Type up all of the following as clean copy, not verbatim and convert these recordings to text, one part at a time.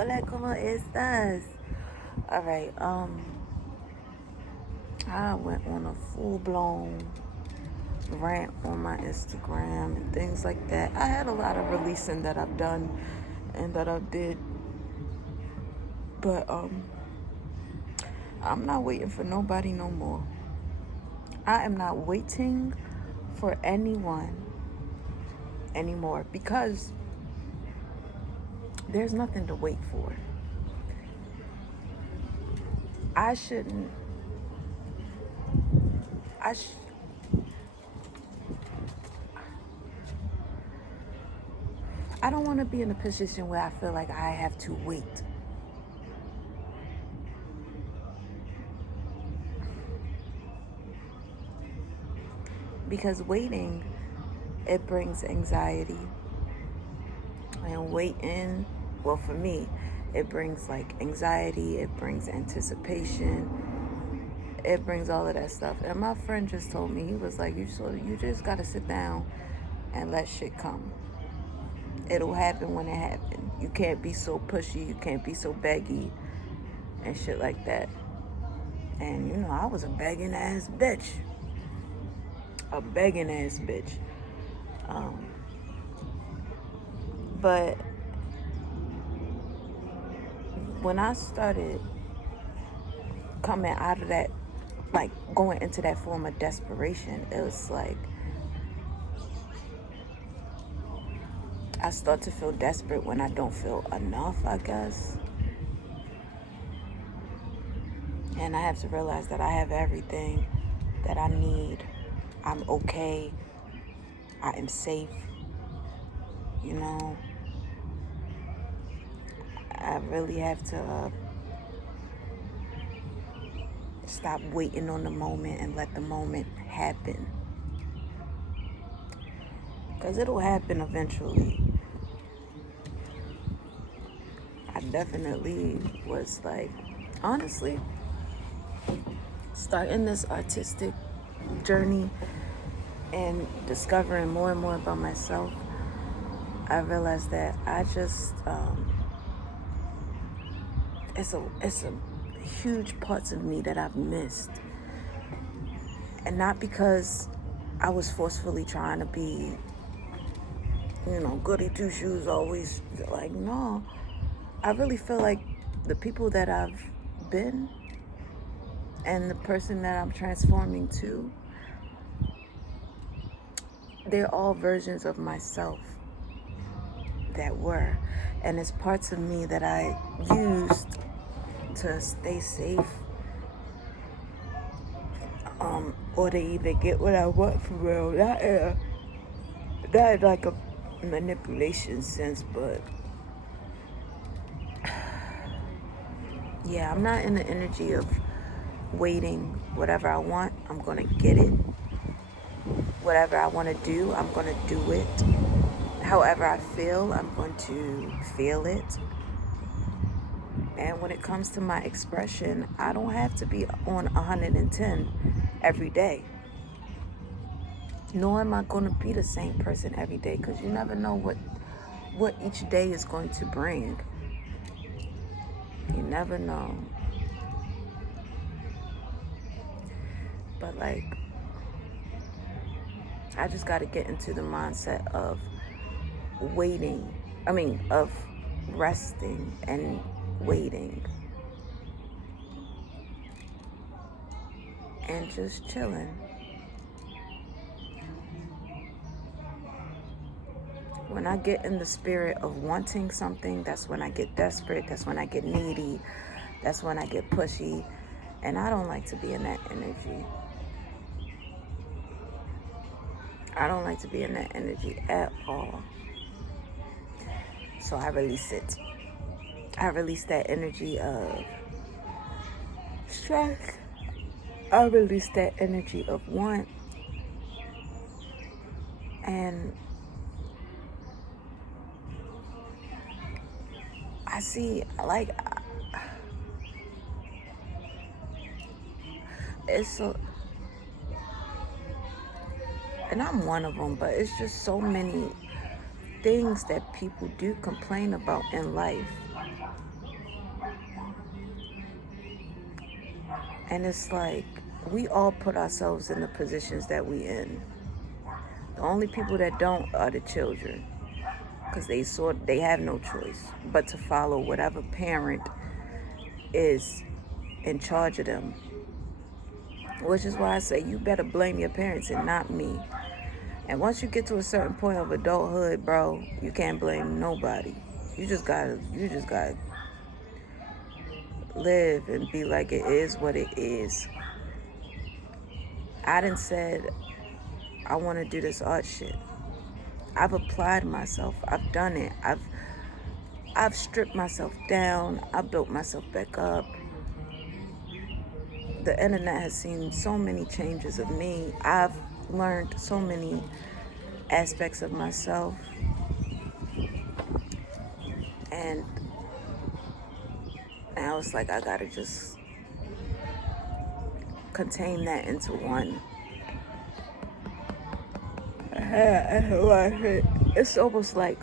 Hola, ¿cómo estás? All right, I went on a full-blown rant on my Instagram and things like that. I had a lot of releasing that I've done and that I did, but I'm not waiting for nobody no more. I am not waiting for anyone anymore because there's nothing to wait for. I shouldn't. I don't want to be in a position where I feel like I have to wait. Because waiting, it brings anxiety. And waiting, well, for me, it brings like anxiety, it brings anticipation, it brings all of that stuff. And my friend just told me, he was like, you just got to sit down and let shit come. It'll happen when it happens. You can't be so pushy, you can't be so beggy and shit like that. And I was a begging ass bitch. A begging ass bitch. But when I started coming out of that, like going into that form of desperation, it was like I start to feel desperate when I don't feel enough, I guess. And I have to realize that I have everything that I need. I'm okay. I am safe. I really have to stop waiting on the moment and let the moment happen. Because it'll happen eventually. I definitely was like, honestly, starting this artistic journey and discovering more and more about myself, I realized that I just, it's a huge parts of me that I've missed. And not because I was forcefully trying to be, goody two shoes, always like, no. I really feel like the people that I've been and the person that I'm transforming to, they're all versions of myself that were. And it's parts of me that I used to stay safe, or to either get what I want for real. That like a manipulation sense, but yeah, I'm not in the energy of waiting. Whatever I want, I'm gonna get it. Whatever I want to do, I'm gonna do it. However I feel, I'm going to feel it. And when it comes to my expression, I don't have to be on 110 every day. Nor am I going to be the same person every day, because you never know what each day is going to bring. You never know. But I just got to get into the mindset of of resting and waiting. And just chilling. When I get in the spirit of wanting something, that's when I get desperate. That's when I get needy. That's when I get pushy. And I don't like to be in that energy. I don't like to be in that energy at all. So I release it. I release that energy of stress. I release that energy of want. And I see, it's so, and I'm one of them, but it's just so many things that people do complain about in life. And it's like, we all put ourselves in the positions that we in. The only people that don't are the children, because they have no choice but to follow whatever parent is in charge of them. Which is why I say you better blame your parents and not me. And once you get to a certain point of adulthood, bro, you can't blame nobody. You just gotta live and be like, it is what it is. I done said I want to do this art shit. I've applied myself. I've done it. I've stripped myself down. I built myself back up. The internet has seen so many changes of me. I've learned so many aspects of myself. And now it's like I gotta just contain that into one. It's almost like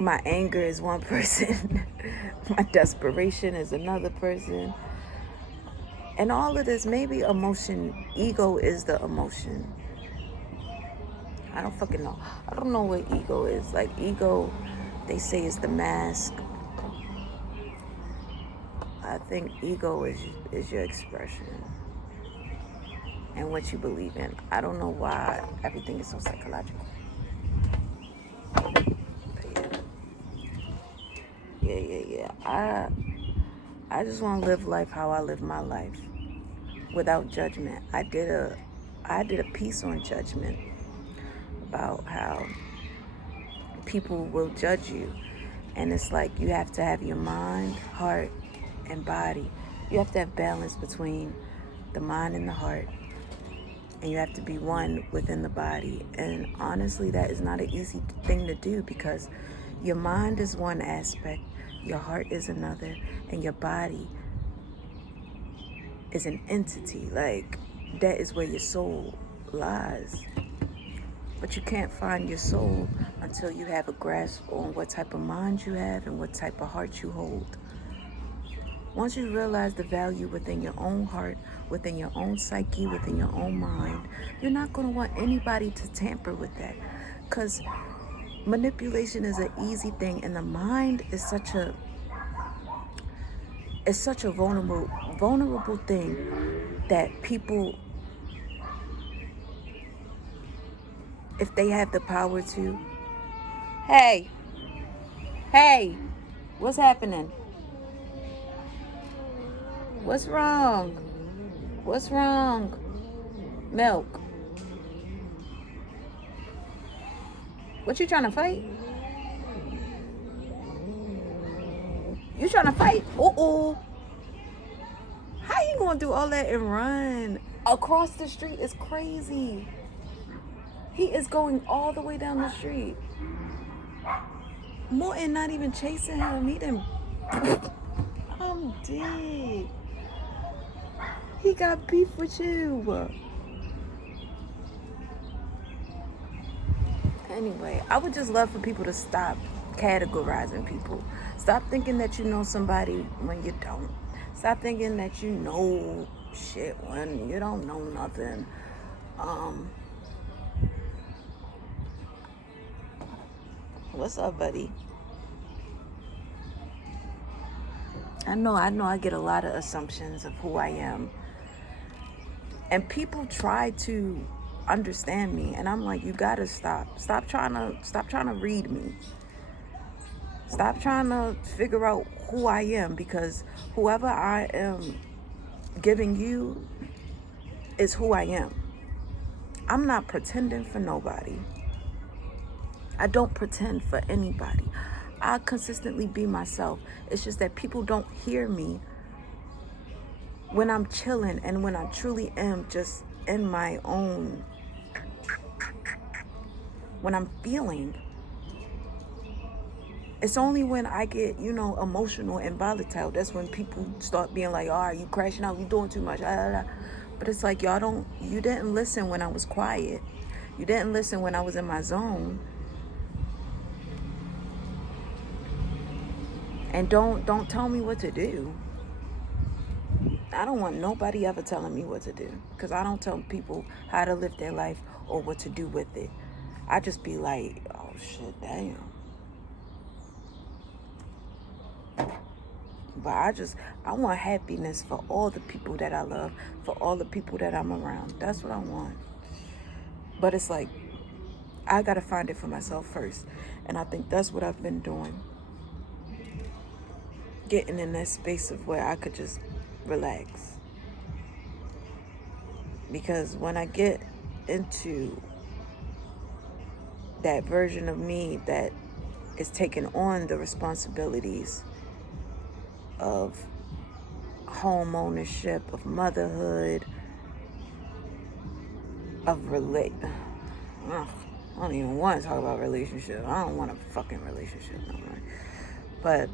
my anger is one person, my desperation is another person. And all of this, maybe emotion, ego is the emotion. I don't fucking know. I don't know what ego is. Like, ego, they say, is the mask. I think ego is your expression and what you believe in. I don't know why everything is so psychological. But yeah. I just want to live life how I live my life, without judgment. I did a piece on judgment about how people will judge you, and it's like you have to have your mind, heart, and body. You have to have balance between the mind and the heart, and you have to be one within the body. And honestly, that is not an easy thing to do, because your mind is one aspect, your heart is another, and your body is an entity. Like, that is where your soul lies. But you can't find your soul until you have a grasp on what type of mind you have and what type of heart you hold. Once you realize the value within your own heart, within your own psyche, within your own mind, you're not going to want anybody to tamper with that. Because manipulation is an easy thing, and the mind is such a vulnerable thing that people, if they have the power to, hey, what's happening? What's wrong? Milk. What, you trying to fight? You trying to fight? Uh-oh. How you gonna do all that and run across the street? Is crazy. He is going all the way down the street. Morton not even chasing him. He didn't. I'm dead. He got beef with you. Anyway, I would just love for people to stop categorizing people. Stop thinking that you know somebody when you don't. Stop thinking that you know shit when you don't know nothing. What's up, buddy? I know I get a lot of assumptions of who I am. And people try to understand me, and I'm like, you gotta stop. Stop trying to read me. Stop trying to figure out who I am, because whoever I am giving you is who I am. I'm not pretending for nobody. I don't pretend for anybody. I consistently be myself. It's just that people don't hear me when I'm chilling and when I truly am just in my own, when I'm feeling. It's only when I get, emotional and volatile, that's when people start being like, oh, you crashing out, you doing too much. But it's like, you didn't listen when I was quiet. You didn't listen when I was in my zone. And don't tell me what to do. I don't want nobody ever telling me what to do, because I don't tell people how to live their life or what to do with it. I just be like, oh shit, damn. But I want happiness for all the people that I love, for all the people that I'm around. That's what I want. But it's like, I gotta find it for myself first. And I think that's what I've been doing. Getting in that space of where I could just relax. Because when I get into that version of me that is taking on the responsibilities of home ownership, of motherhood, of I don't even want to talk about relationship. I don't want a fucking relationship no more. But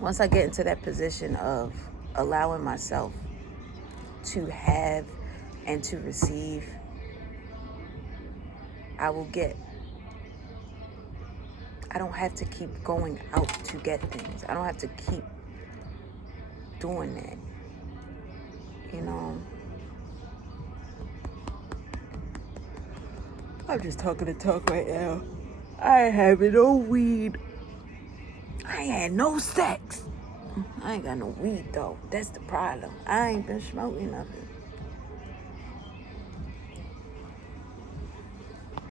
once I get into that position of allowing myself to have and to receive, I will get. I don't have to keep going out to get things. I don't have to keep doing that. You know, I'm just talking to talk right now. I ain't having no weed. I ain't had no sex. I ain't got no weed though. That's the problem. I ain't been smoking nothing.